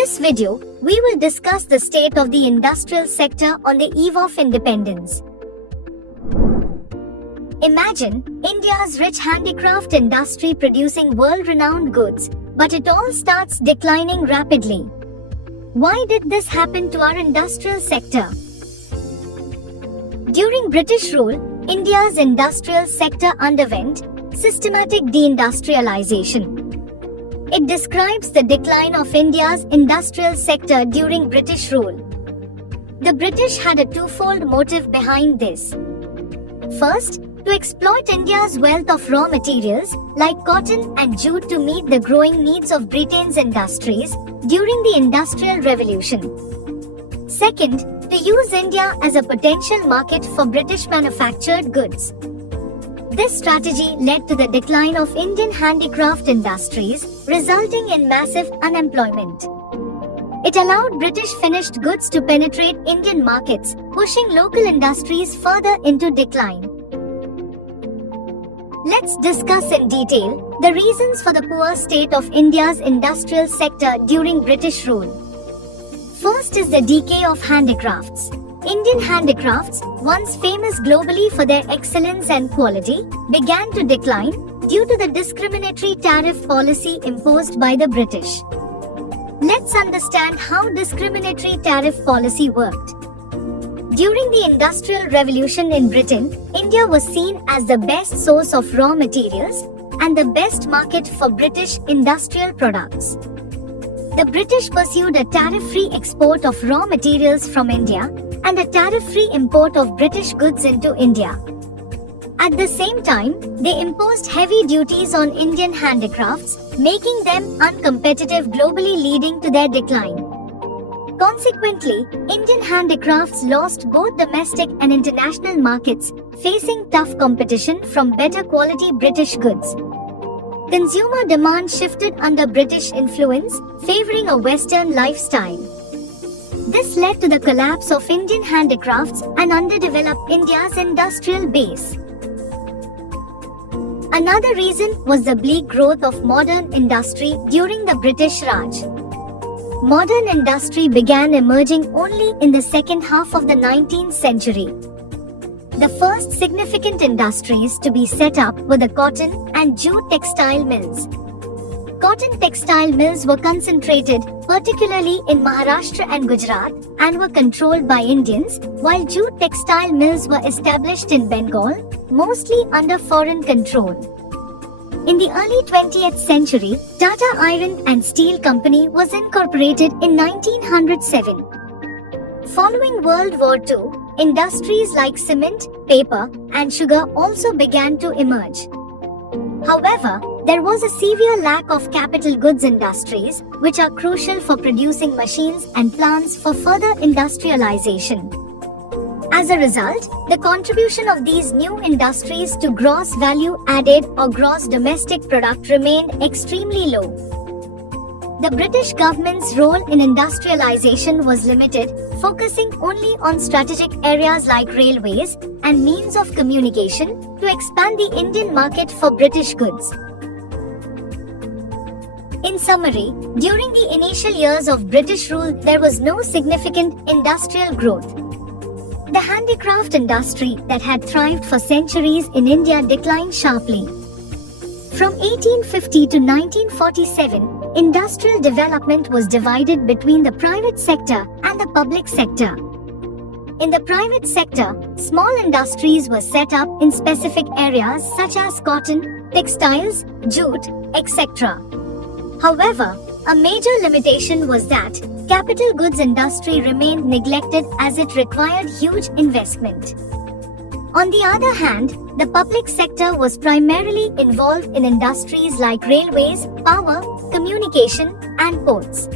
this video, we will discuss the state of the industrial sector on the eve of independence. Imagine India's rich handicraft industry producing world-renowned goods, but it all starts declining rapidly. Why did this happen to our industrial sector? During British rule, India's industrial sector underwent systematic deindustrialization. It describes the decline of India's industrial sector during British rule. The British had a twofold motive behind this. First, to exploit India's wealth of raw materials like cotton and jute to meet the growing needs of Britain's industries during the Industrial Revolution. Second, to use India as a potential market for British manufactured goods. This strategy led to the decline of Indian handicraft industries, resulting in massive unemployment. It allowed British finished goods to penetrate Indian markets, pushing local industries further into decline. Let's discuss in detail the reasons for the poor state of India's industrial sector during British rule. First is the decay of handicrafts. Indian handicrafts, once famous globally for their excellence and quality, began to decline due to the discriminatory tariff policy imposed by the British. Let's understand how discriminatory tariff policy worked. During the Industrial Revolution in Britain, India was seen as the best source of raw materials and the best market for British industrial products. The British pursued a tariff-free export of raw materials from India and a tariff-free import of British goods into India. At the same time, they imposed heavy duties on Indian handicrafts, making them uncompetitive globally, leading to their decline. Consequently, Indian handicrafts lost both domestic and international markets, facing tough competition from better quality British goods. Consumer demand shifted under British influence, favoring a Western lifestyle. This led to the collapse of Indian handicrafts and underdeveloped India's industrial base. Another reason was the bleak growth of modern industry during the British Raj. Modern industry began emerging only in the second half of the 19th century. The first significant industries to be set up were the cotton and jute textile mills. Cotton textile mills were concentrated particularly in Maharashtra and Gujarat and were controlled by Indians, while jute textile mills were established in Bengal, mostly under foreign control. In the early 20th century, Tata Iron and Steel Company was incorporated in 1907. Following World War II, industries like cement, paper, and sugar also began to emerge. However, there was a severe lack of capital goods industries, which are crucial for producing machines and plants for further industrialization. As a result, the contribution of these new industries to gross value added or gross domestic product remained extremely low. The British government's role in industrialization was limited, focusing only on strategic areas like railways and means of communication to expand the Indian market for British goods. In summary, during the initial years of British rule, there was no significant industrial growth. The handicraft industry that had thrived for centuries in India declined sharply. From 1850 to 1947, industrial development was divided between the private sector and the public sector. In the private sector, small industries were set up in specific areas such as cotton, textiles, jute, etc. However, a major limitation was that capital goods industry remained neglected as it required huge investment. On the other hand, the public sector was primarily involved in industries like railways, power, communication, and ports.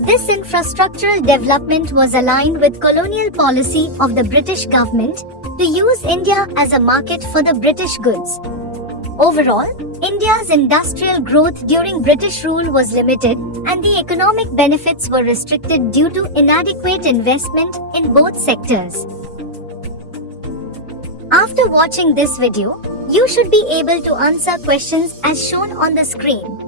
This infrastructural development was aligned with colonial policy of the British government to use India as a market for the British goods. Overall, India's industrial growth during British rule was limited, and the economic benefits were restricted due to inadequate investment in both sectors. After watching this video, you should be able to answer questions as shown on the screen.